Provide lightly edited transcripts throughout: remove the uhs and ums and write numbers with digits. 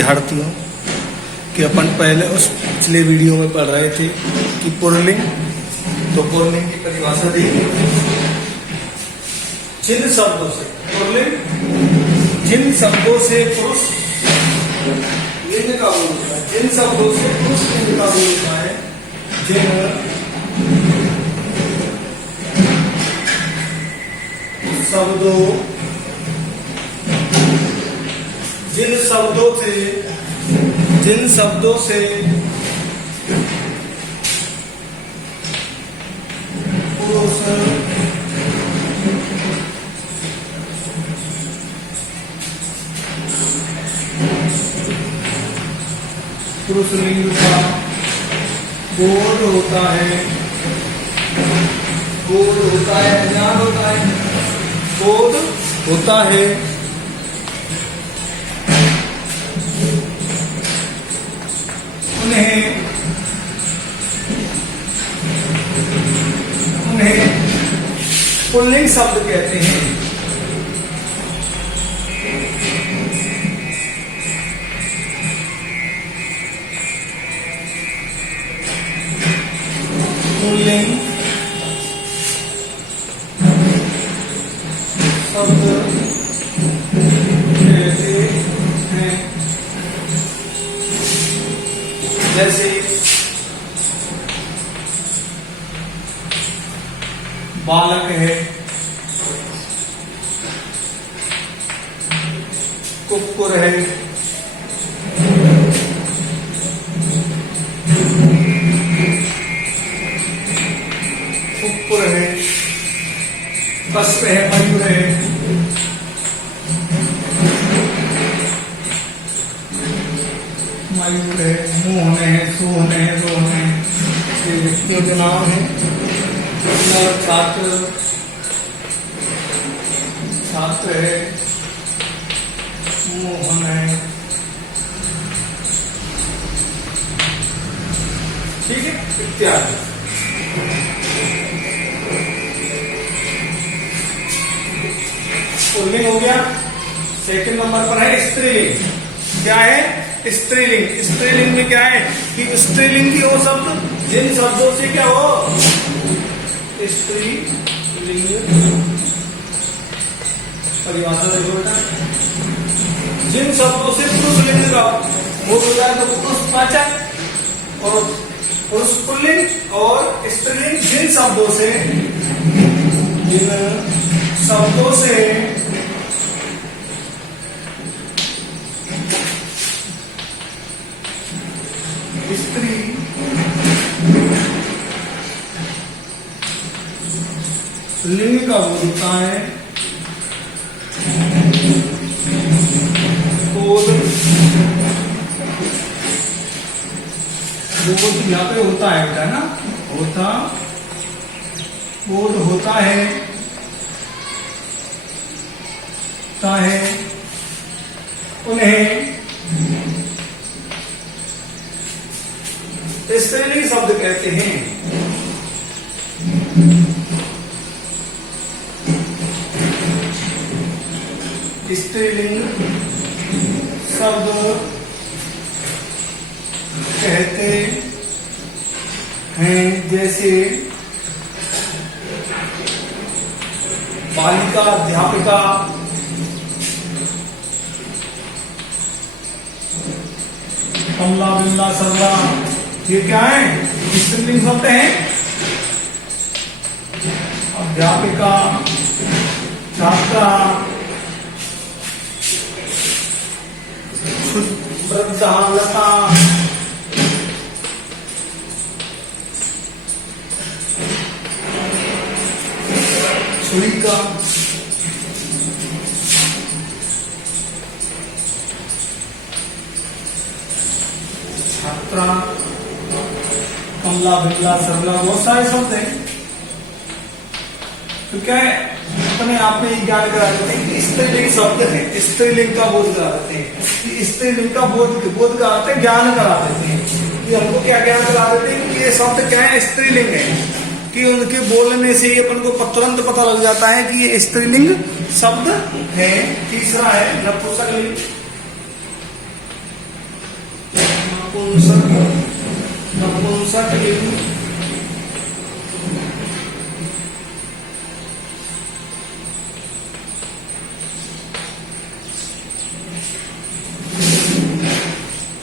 विद्यार्थियों कि अपन पहले उस पिछले वीडियो में पढ़ रहे थे कि पुल्लिंग, तो पुल्लिंग की परिभाषा देखिए, जिन शब्दों से पुल्लिंग, जिन शब्दों से पुरुष लिंग का बोध होता है, जिन शब्दों से पुरुष लिंग का बोध होता है, जिन शब्दों, जिन शब्दों से, जिन शब्दों से पुरुष पुरुष लिंग का बोध होता है, बोध होता है, ज्ञान होता है, बोध होता है, उन्हें पुल्लिंग शब्द कहते हैं। पुल्लिंग शब्द कहते हैं। जैसे बालक है, कुक्कुर है, कुक्कुर है, पशु है, मयूर है, मयूर है, मोहन है, सोहन है, रोहन है, ये व्यक्तियों के नाम है। छात्र, छात्र है, मोहन है, ठीक है, इत्यादि। पुल्लिंग हो गया। सेकंड नंबर पर है स्त्रीलिंग। क्या है स्त्रीलिंग? स्त्रीलिंग में क्या है कि स्त्रीलिंग की वो शब्द जिन शब्दों से क्या हो, स्त्रीलिंग परिभाषा देखो बेटा, जिन शब्दों से पुरुष लिंग का बोध हो जाए तो पुरुषवाचक और पुरुष पुल्लिंग, और स्त्रीलिंग जिन शब्दों से, जिन शब्दों से स्त्री लिंग का बोध होता है, बोध यहाँ पे होता है बेटा ना, बोध होता है, उन्हें स्त्रीलिंग शब्द कहते हैं। स्त्रीलिंग शब्द कहते हैं। जैसे बालिका, अध्यापिका, कमला, बिमला, सरला, ये क्या है स्त्रीलिंग शब्द हैं। अध्यापिका, छात्रा, वृद्धा, लता, छुरिका, छात्रा, कमला, बिमला, सरला, बहुत सारे शब्द हैं। तो क्या है अपने आप में ज्ञान करा देते हैं कि स्त्रीलिंग शब्द है, स्त्रीलिंग का बोध करा देते हैं, स्त्रीलिंग का बोध कराते हैं, ज्ञान करा देते हैं कि हमको क्या ज्ञान करा देते हैं कि ये शब्द क्या है, स्त्रीलिंग है, कि उनके बोलने से ही अपन को तुरंत पता लग जाता है कि ये स्त्रीलिंग शब्द है। तीसरा है नपुंसकलिंग। नपुंसक नपुंसक लिंग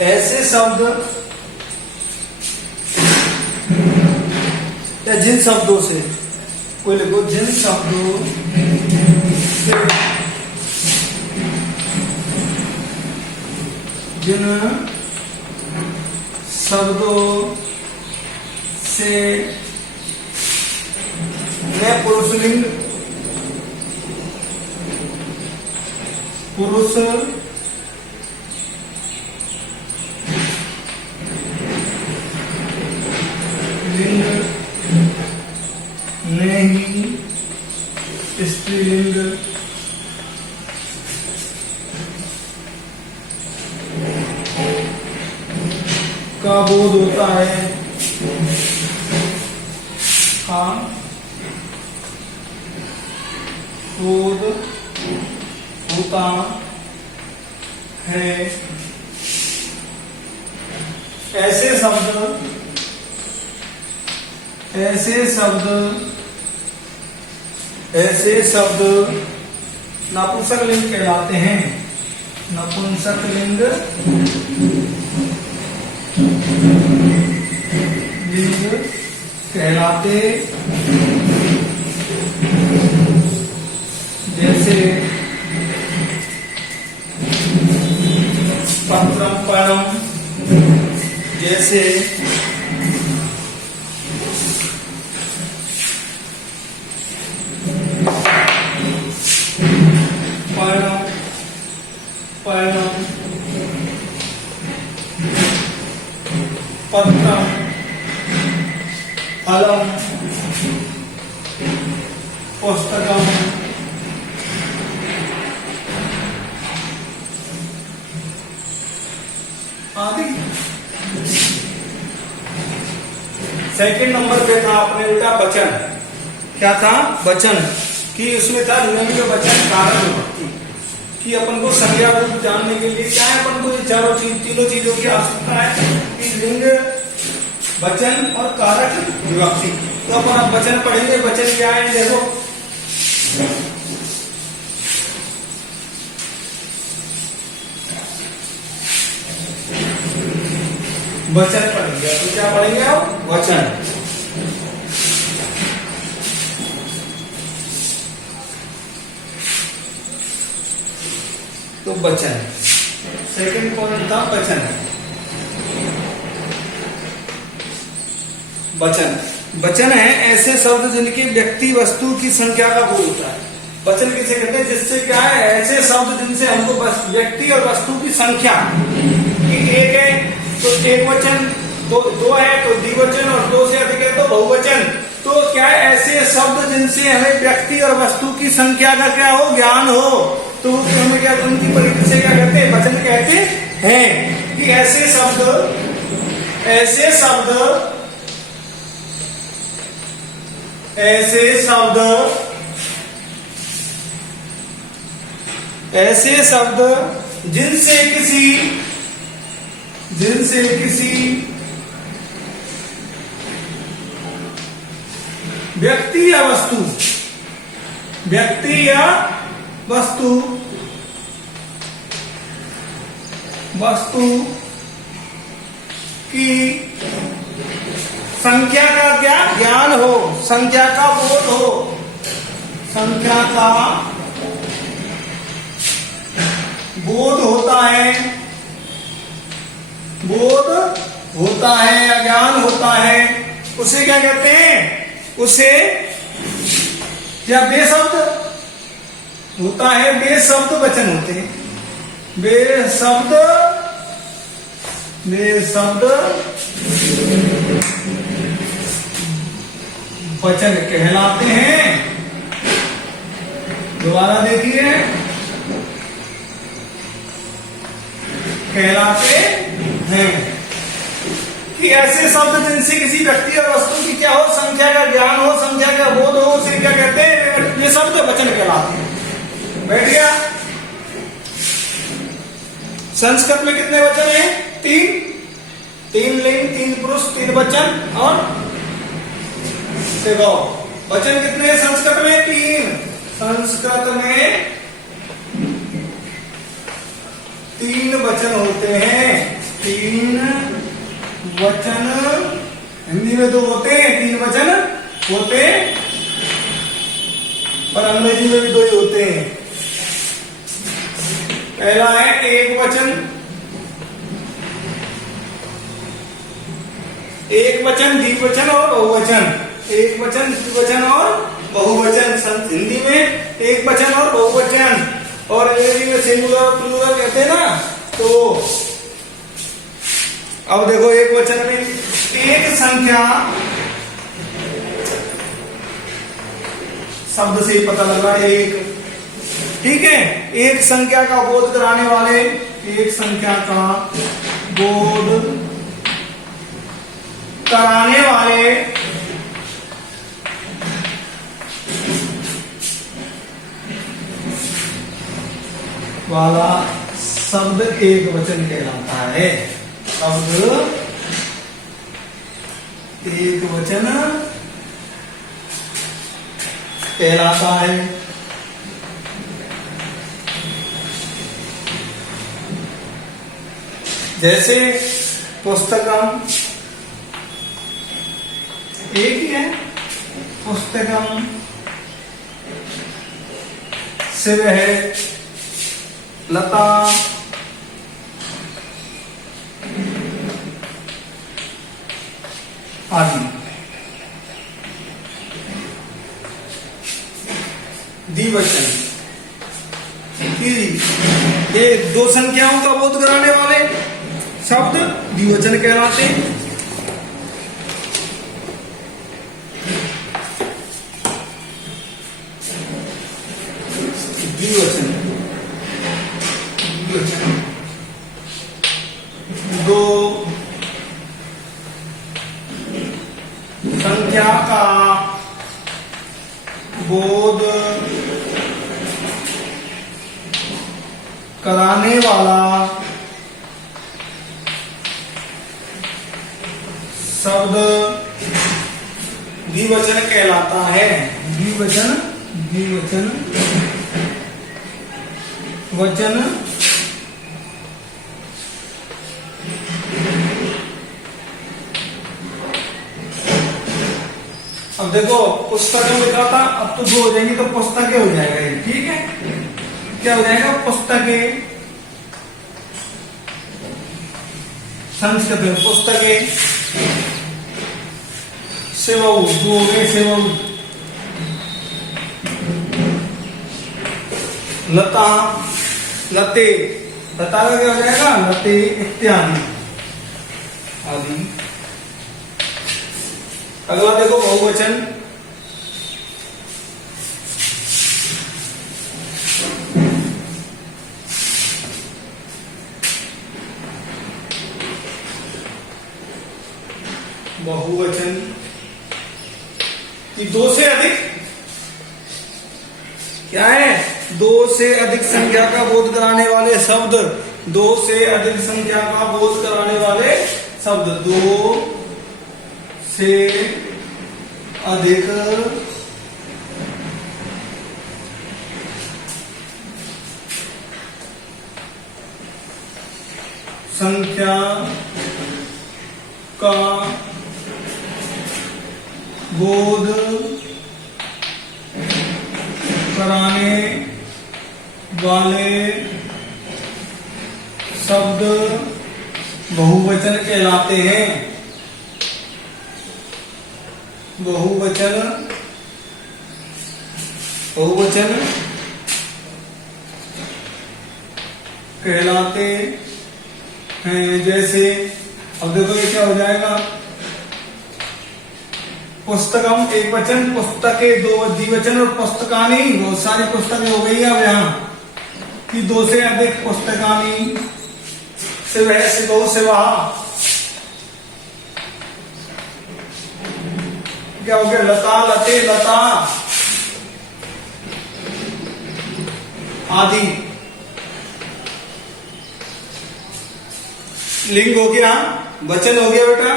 ऐसे शब्द या जिन शब्दों से, कोई लिखो, जिन शब्दों से, जिन शब्दों से मैं पुरुषलिंग पुरुष लिंग ने ही स्त्रीलिंग का बोध होता है, का बोध होता है। ऐसे शब्द नपुंसक लिंग कहलाते हैं। नपुंसक लिंग कहलाते, जैसे पत्रम परम, जैसे पर्णम, पत्रम, फलम, पुस्तकम, आदि। सेकंड नंबर पे था अपने उल्टा वचन। क्या था? वचन। कि उसमें था लिंग वचन कारण विभक्ति, कि अपन को संज्ञा रूप जानने के लिए क्या है, अपन को ये चारों तीनों चीजों की आवश्यकता है, कि लिंग, वचन और कारक विभक्ति। तो अपन अब वचन पढ़ेंगे। वचन क्या है देखो, वचन पढ़ेंगे। तो क्या पढ़ेंगे अब? वचन। तो वचन, सेकंड पॉइंट था वचन। वचन, वचन है ऐसे शब्द जिनके व्यक्ति वस्तु की संख्या का बोध होता है। वचन किसे कहते हैं? जिससे क्या है, ऐसे शब्द जिनसे हमको बस व्यक्ति और वस्तु की संख्या, कि एक है तो एक वचन, दो है तो द्विवचन, और दो से अधिक है तो बहुवचन। तो क्या है, ऐसे शब्द जिनसे हमें व्यक्ति और वस्तु की संख्या का क्या हो, ज्ञान हो, तो हमें क्या, उनकी परिधि से क्या कहते हैं? वचन कहते हैं। कि ऐसे शब्द जिनसे किसी व्यक्ति या वस्तु की संख्या का क्या ज्ञान हो, संख्या का बोध हो, संख्या का बोध होता है या ज्ञान होता है, उसे क्या कहते हैं? उसे या बेशब्द होता है, बेशब्द वचन होते हैं। बेशब्द वचन कहलाते हैं। दोबारा देखिए, कहलाते हैं कि ऐसे शब्द जिनसे किसी व्यक्ति और वस्तु की क्या हो, संख्या का ज्ञान हो, संख्या का बोध हो, उसे क्या कहते हैं? ये शब्द वचन कहलाते हैं। बैठ गया? संस्कृत में कितने वचन हैं? 3। तीन लिंग, तीन पुरुष, तीन वचन और सेवा। वचन कितने हैं संस्कृत में? तीन। संस्कृत में तीन वचन होते हैं। तीन वचन। हिंदी में दो होते हैं, तीन वचन होते हैं, पर अंग्रेजी में भी दो ही होते हैं। पहला है एक वचन। एक वचन, द्विवचन और बहुवचन। एक वचन, द्विवचन और बहुवचन। हिंदी में एक वचन और बहुवचन, और अंग्रेजी में सिंगुलर प्लूरल कहते हैं ना। तो अब देखो, एक वचन में एक संख्या, शब्द से ही पता लग रहा है एक, ठीक है। एक संख्या का बोध कराने वाले, एक संख्या का बोध कराने वाले वाला शब्द एक वचन कहलाता है। शब्द एक वचन कहलाता है। जैसे पुस्तकम एक ही है, पुस्तकम। शिव है, लता, आदि। द्विवचन, ये दो संख्याओं का बोध कराने वाले शब्द द्विवचन कहलाते हैं। द्विवचन, दो संख्या का बोध कराने वाला शब्द द्विवचन कहलाता है। द्विवचन, द्विवचन, वचन, अब देखो पुस्तक में लिखा था, अब तो दो हो जाएंगे तो पुस्तकें हो जाएगा ये, ठीक है। क्या हो जाएगा? पुस्तकें। संस्कृत में पुस्तकें। सेवऊ, दो हो गए सेवऊ। लता, लते। लता का क्या हो जाएगा? लते इत्यादि आदि। अगला देखो बहुवचन। बहुवचन कि दो से अधिक, क्या है? दो से अधिक संख्या का बोध कराने वाले शब्द। दो से अधिक संख्या का बोध कराने वाले शब्द। दो से अधिक संख्या का बोध कराने वाले शब्द बहुवचन कहलाते हैं। बहुवचन, बहुवचन कहलाते हैं। जैसे अब देखो ये क्या हो जाएगा? पुस्तकम एक वचन, पुस्तकें दो द्विवचन, और पुस्तकानी बहुत सारी पुस्तकें हो गई अब यहाँ कि दो से अधिक पुस्तकानी। शिव है, शिवो, शिवा। क्या हो गया? लता, लते, लता आदि। लिंग हो गया, वचन हो गया बेटा,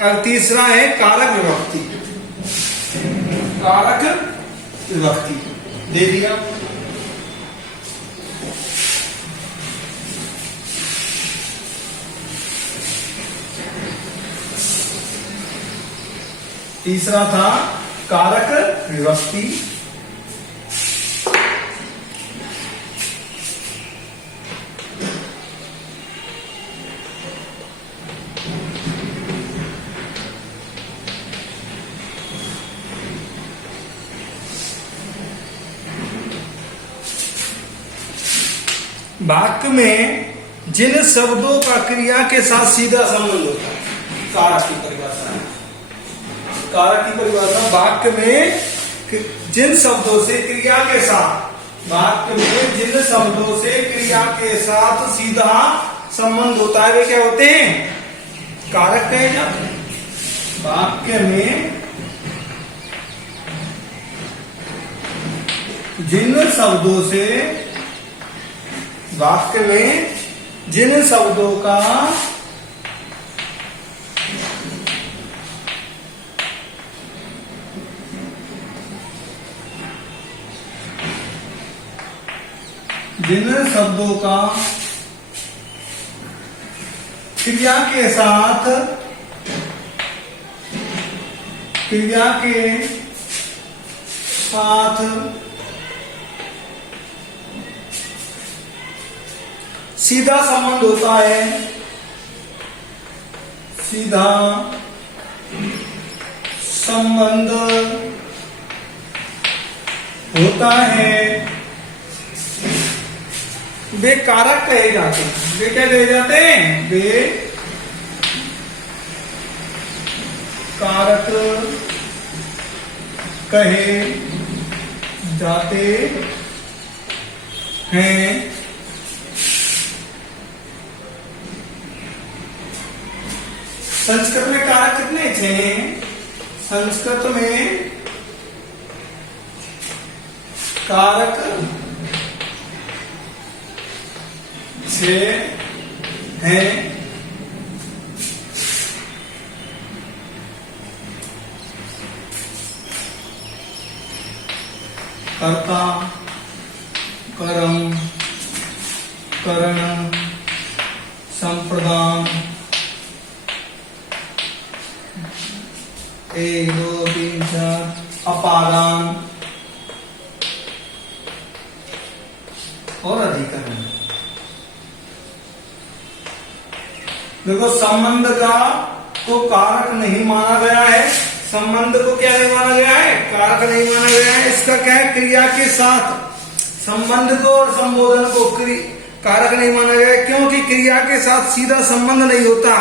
और तीसरा है कारक विभक्ति। कारक विभक्ति दे दिया। तीसरा था कारक विभक्ति। वाक्य में जिन शब्दों का क्रिया के साथ सीधा संबंध होता है, कारक की परिभाषा। कारक की परिभाषा, वाक्य में जिन शब्दों से क्रिया के साथ, वाक्य में जिन शब्दों से क्रिया के साथ सीधा संबंध होता है वे क्या होते हैं? कारक कहे जाते हैं। वाक्य में जिन शब्दों से, वाक्य में जिन शब्दों का क्रिया के साथ सीधा संबंध होता है, सीधा संबंध होता है, वे कारक कहे जाते हैं। वे क्या कहे जाते हैं? वे कारक कहे जाते हैं। संस्कृत में कारक कितने हैं? संस्कृत में कारक 6 हैं। कर्ता, कर्म, करण, संप्रदान, 1 2 3 4, अपादान और अधिकरण। देखो, संबंध का को कारक नहीं माना गया है। संबंध को क्या नहीं माना गया है? कारक नहीं माना गया है। इसका क्या है? क्रिया के साथ संबंध को और संबोधन को कारक नहीं माना गया है, क्योंकि क्रिया के साथ सीधा संबंध नहीं होता।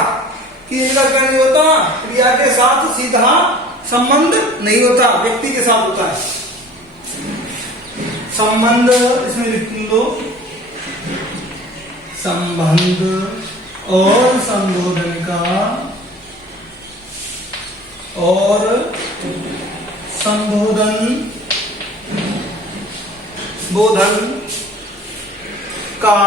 क्रिया का नहीं होता, क्रिया के साथ सीधा संबंध नहीं होता, व्यक्ति के साथ होता है संबंध। इसमें लिख लो, संबंध और संबोधन का और संबोधन बोधन का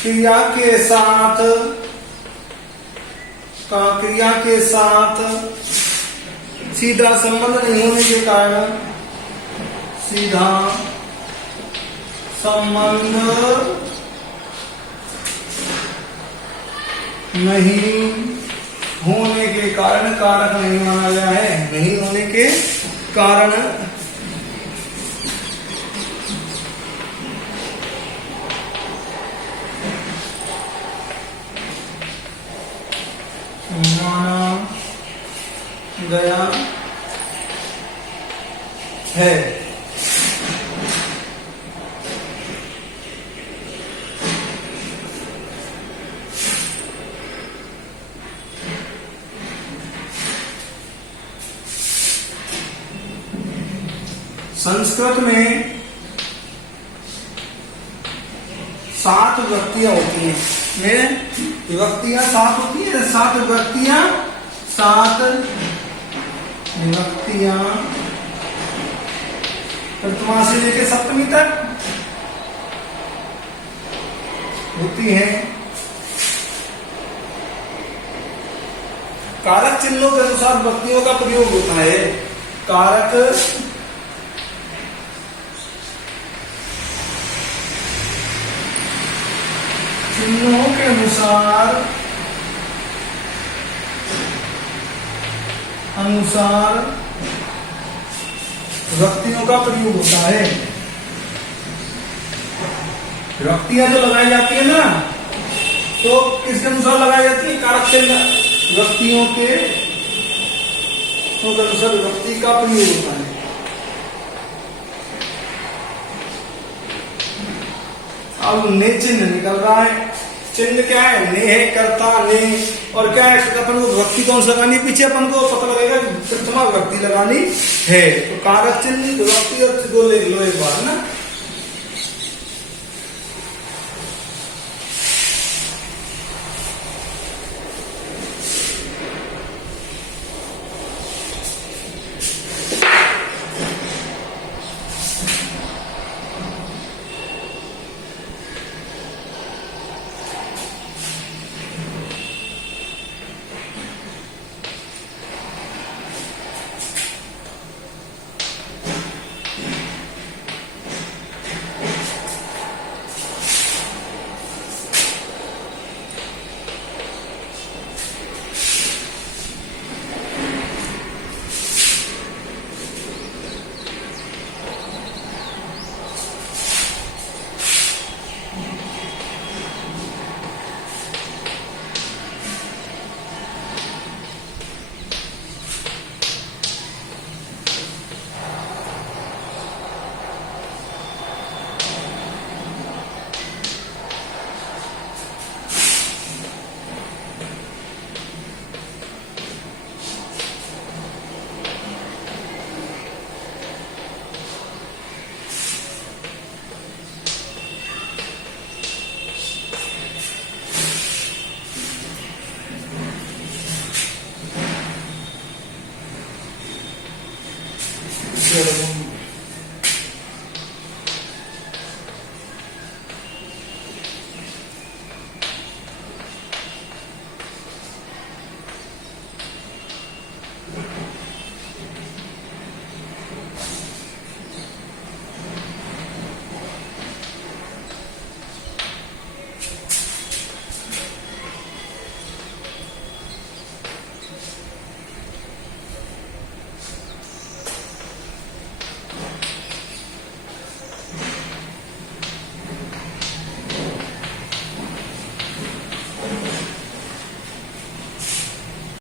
क्रिया के साथ सीधा संबंध नहीं होने के कारण, सीधा संबंध नहीं होने के कारण कारक नहीं माना गया है। नहीं होने के कारण माना गया है। संस्कृत में 7 विभक्तियां होती हैं। विभक्तियां 7 होती है। 7 विभक्तियां प्रथमा से लेकर सप्तमी तक होती है। कारक चिन्हों के अनुसार व्यक्तियों का प्रयोग होता है। कारक चिन्हों के अनुसार व्यक्तियों का प्रयोग होता है। व्यक्तियां जो लगाई जाती है ना, तो किसके अनुसार लगाई जाती है? कारक चिन्ह व्यक्तियों के अनुसार व्यक्ति का प्रयोग होता है। अब ने चिन्ह निकल रहा है। चिन्ह क्या है? ने है, कर्ता, ने, और क्या है? अपन को व्यक्ति कौन सा लगानी, पीछे अपन को पता लगेगा कि प्रथमा व्यक्ति लगानी है। तो कारक चिन्ह व्यक्ति और दो ले लो एक बार ना।